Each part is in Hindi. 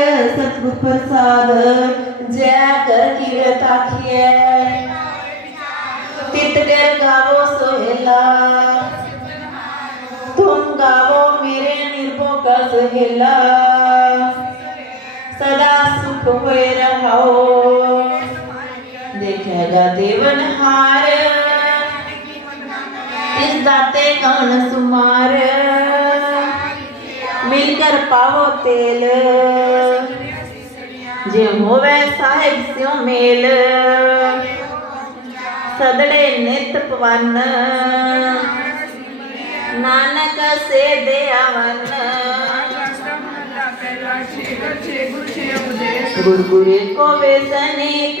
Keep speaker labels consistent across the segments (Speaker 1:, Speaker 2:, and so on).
Speaker 1: सतगुर जय कर कीरता तित कर गावो सोहेला तुम गावो मेरे निर्भो का सोहेला सदा सुख हुए रहो देखेगा देवन हार, इस दाते कान सुमार। ਮਿਲ ਪਾਵੋ ਤੇਲ। ਜੇ ਹੋਵੇ ਸਾਹਿਬ ਸਿਉ ਮੇਲ, ਸਦੜੇ ਨਿਤ ਪਵਨ। ਨਾਨਕ ਸੇ ਦੇ ਆਵਨ ਗੁਰ ਗੁਰੇ ਕੋ ਵੇਸਨਿਕ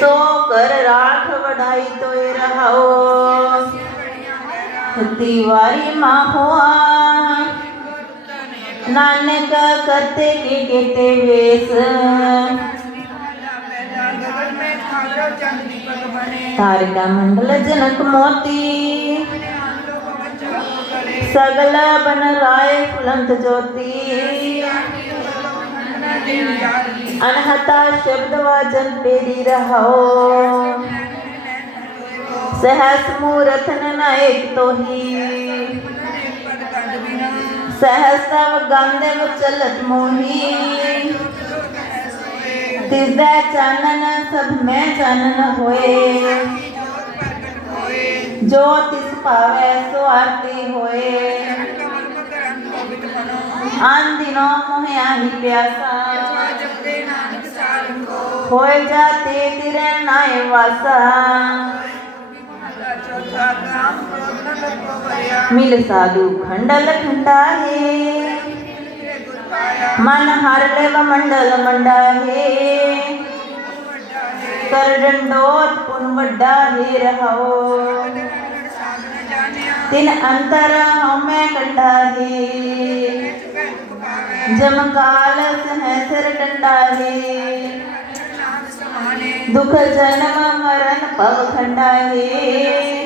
Speaker 1: ਸੋ ਕਰ ਰਾਖ ਵਡਾਈ ਤੋਏ ਰਹਾਓ। तिवारी माँ हुआ नानक कते के केते वेस तारिका मंडल जनक मोती। सगला बन राय फुलंत ज्योति। अनहता शब्द वाजन पेरी रहो। सहस मूरत नायक तो ही सहस तव गंधव चलत मोही। तिसदा चानन, सब में चानन होए। जो तिस पावे, सो आरती होए। आन दिनों मोहे आही प्यासा। होए जाते तिरे नाय वासा। मिल साधु खंडल खंडा है मन हर लेव मंडल मंडा है कर पुन है रहो तिन अंतर हमें कंडा है है दुख जन्म मरण पव खंडा है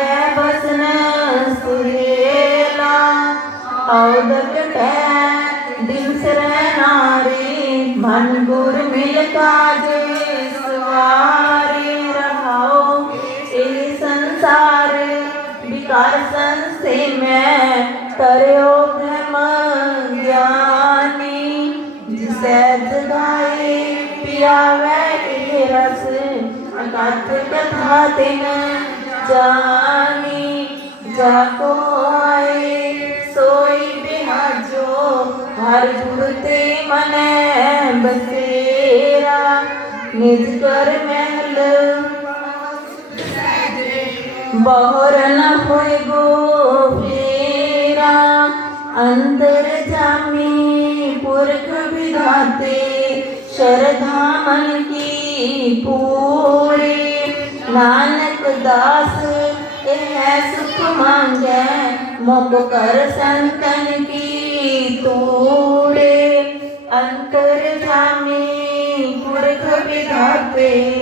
Speaker 1: मन गुर मिल काज सवारे रहाओ ए संसार विकार संसे में करो ब्रह्म ज्ञानी जिसे जगाए पियावे के रस अकथ कथा दिन जानी जाको आए सोई बिहाजो हर जुड़ते मन बसेरा। निज कर महल। बहुर न होय गो फेरा। अंतर जामी पुरख विधाते। शरधा मन की पूरे। नानक दास यह सुख मांगे। मुख कर संतन तोड़े अंतर जामी पुरख विधाते।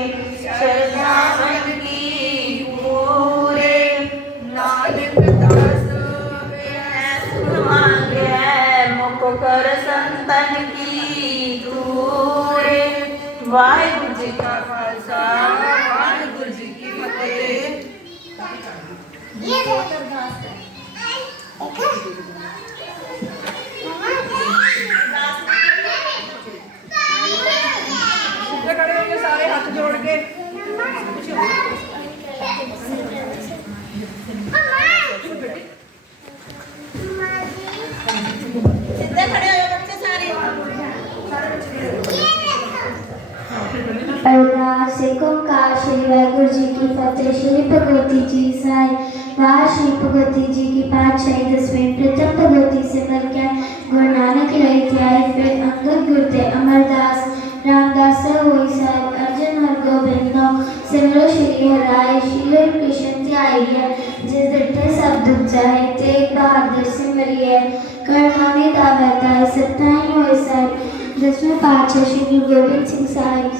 Speaker 2: पुत्र श्री भगवती जी साय वहाँ श्री भगवती जी की पातशाही दसवें प्रथम भगवती से बन गया गुरु नानक रही ध्याय फिर अंगद गुरुते अमरदास, रामदास होई साहब, अर्जुन हर गोविंद, सिमरो श्री हराय श्री कृष्ण त्याय जिस दिठे सब दुख जाए तेग बहादुर सिमरिय करमाने दावत आए सत्ताई होई साहब। दसवें पातशाह श्री गुरु गोविंद सिंह साहब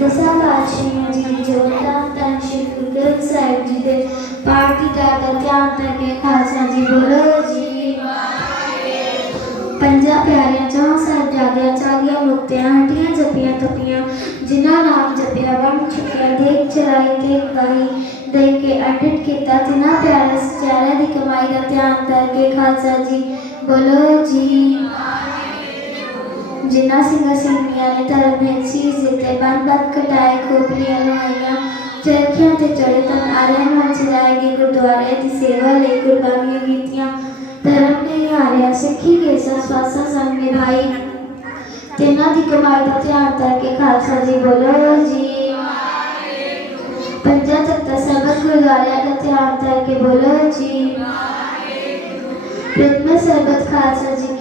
Speaker 2: Mesela Çiğneci'de, London Şıkkı, Gülsevci'de, Partida का क्या अंतर के खालसा जी बोलो जी पंजाब प्यारिया जहाँ साहब जागिया चागिया मुक्तियाँ हटियाँ जपियाँ तपियाँ जिना नाम जपिया वन छुपिया देख चलाई देख गाई देख के अडिट किता जिना प्यारा कमाई का ध्यान खालसा जी बोलो जी अंजना सिंह सिंगिया ने तारा भेसी जिते बन बन कटाए खोपलियाँ लुआईया चरखिया ते चढ़े तन आलियाँ नाल चलाए गए गुरुद्वारे दी सेवा ले कुर्बानियाँ कीतियाँ। धर्म ने हारिया सिखी के सस्वासा संग निभाई। तेना दी कमाई दा ध्यान करके खालसा जी बोलो, जी पंजा सबक का ध्यान करके बोलो, जी प्रथम सरबत खालसा जी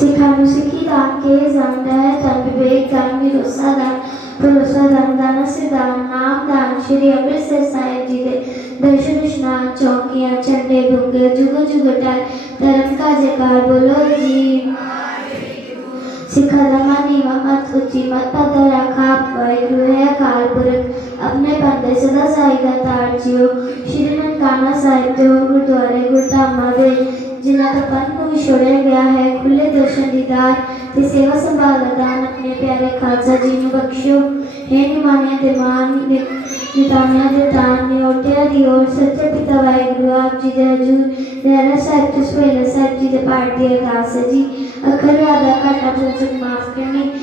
Speaker 2: सिखानुसिखी दान के जानदाय दान विवेक दान भरोसा दान भरोसा, दान दानस्य दान, नाम दान, श्री अमृतसर साहिब जी के दर्शन स्नान, चौकियाँ झंडे भुगे जुग जुग टाल, धर्म का जयकार, बोलो जी। सिखा दमानी मत उची मत पता रखा वाहिगुरु है काल पुरख अपने पंडे सदा साई का तार जियो। श्रीमन काना साहिब जो गुरुद्वारे गुरुधामा दे ਸਾਹਿਬ ਦੇ ਗੁਰਦੁਆਰੇ ਗੁਰਧਾਮਾਂ ਦੇ ਜਿਨ੍ਹਾਂ ਦਾ ਪੰਨ ਨੂੰ ਵਿਛੋੜਿਆ ਗਿਆ ਹੈ ਖੁੱਲੇ ਦਰਸ਼ਨ ਦੀਦਾਰ ਤੇ ਸੇਵਾ ਸੰਭਾਲ ਦਾ ਦਾਨ ਆਪਣੇ ਪਿਆਰੇ ਖਾਲਸਾ ਜੀ ਨੂੰ ਬਖਸ਼ਿਓ ਹੈ ਨਿਮਾਨਿਆਂ ਦੇ ਮਾਨ ਨਿਤਾਨਿਆਂ ਦੇ ਦਾਨ ਨਿਉਟਿਆ ਦੀ ਔਰ ਸੱਚੇ ਪਿਤਾ ਵਾਹਿਗੁਰੂ ਆਪ ਜੀ ਦੇ ਹਜੂਰ ਰਹਿਣਾ ਸਾਹਿਬ ਤੇ ਸੁਹੇਲਾ ਸਾਹਿਬ ਜੀ ਦੇ ਪਾਠ ਦੀ ਅਰਦਾਸ ਹੈ ਜੀ ਅਖਰ ਦਾ ਘਾਟਾ ਚੁੱਕ ਮਾਫ ਕਰਨੀ ਸਰਬਤ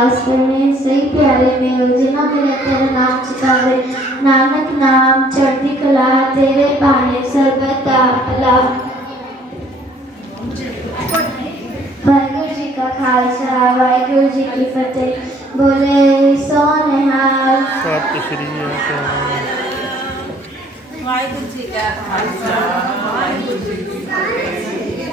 Speaker 2: रास्ते में सही प्यारे में योजना मेरा तेरा नाम सिखावे नानक नाम चढ़ती कला तेरे पाने सरबता भला। वाहगुरु जी का खालसा वाहगुरु जी की फतेह। बोले सो निहाल
Speaker 1: वाहगुरु जी का खालसा वाहगुरु जी की फतेह।